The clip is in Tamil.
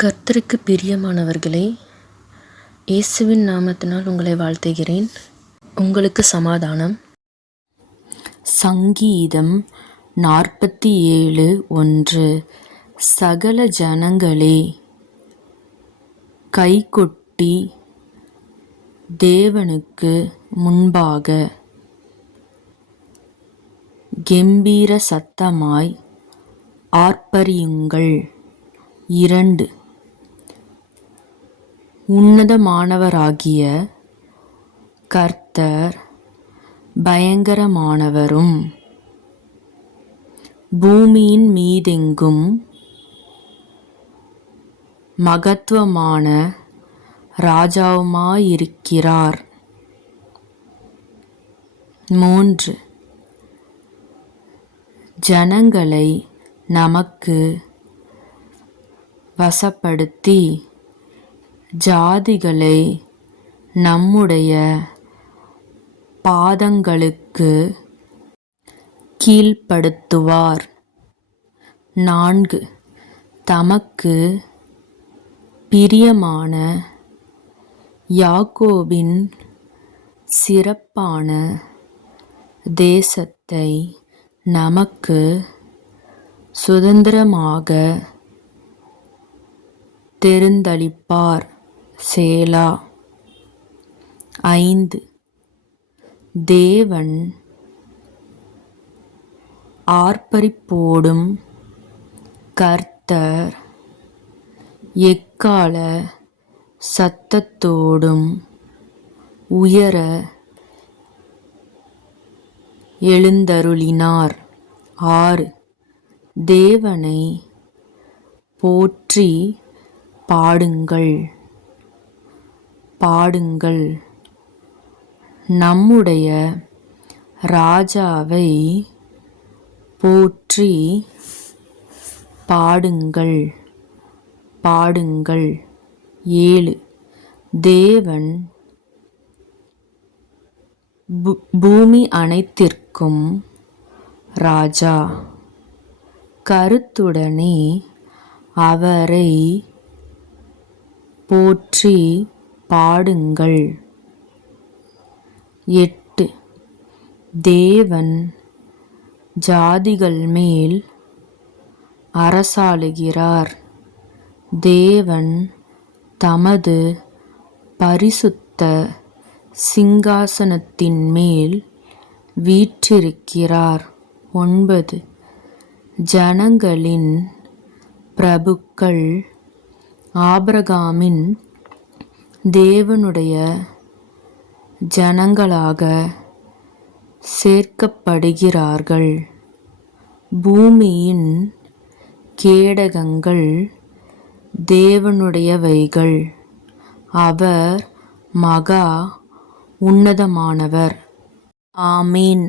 கர்த்தருக்கு பிரியமானவர்களே, இயேசுவின் நாமத்தினால் உங்களை வாழ்த்துகிறேன். உங்களுக்கு சமாதானம். சங்கீதம் 47:1. சகல ஜனங்களே, கைகொட்டி தேவனுக்கு முன்பாக கெம்பீர சத்தமாய் ஆர்ப்பரியுங்கள். 2. உன்னதமானவராகிய கர்த்தர் பயங்கரமானவரும் பூமியின் மீதெங்கும் மகத்துவமான ராஜாவுமாயிருக்கிறார். 3. ஜனங்களை நமக்கு வசப்படுத்தி ஜாதிகளை நம்முடைய பாதங்களுக்கு கீழ்ப்படுத்துவார். 4. தமக்கு பிரியமான யாக்கோபின் சிறப்பான தேசத்தை நமக்கு சுதந்திரமாக தெரிந்தளிப்பார். சேலா. 5. தேவன் ஆர்ப்பரிப்போடும் கர்த்தர் எக்காள சத்தத்தோடும் உயர எழுந்தருளினார். 6. தேவனை போற்றி பாடுங்கள். நம்முடைய ராஜாவை போற்றி பாடுங்கள். 7. தேவன் பூமி அனைத்திற்கும் ராஜா. கருத்துடனே அவரை போற்றி பாடுங்கள். 8. தேவன் ஜாதிகள் மேல் அரசாளுகிறார். தேவன் தமது பரிசுத்த சிங்காசனத்தின் மேல் வீற்றிருக்கிறார். 9. ஜனங்களின் பிரபுக்கள் ஆபிரகாமின் தேவனுடைய ஜனங்களாக சேர்க்கப்படுகிறார்கள். பூமியின் கேடகங்கள் தேவனுடையவைகள். அவர் மகா உன்னதமானவர். ஆமீன்.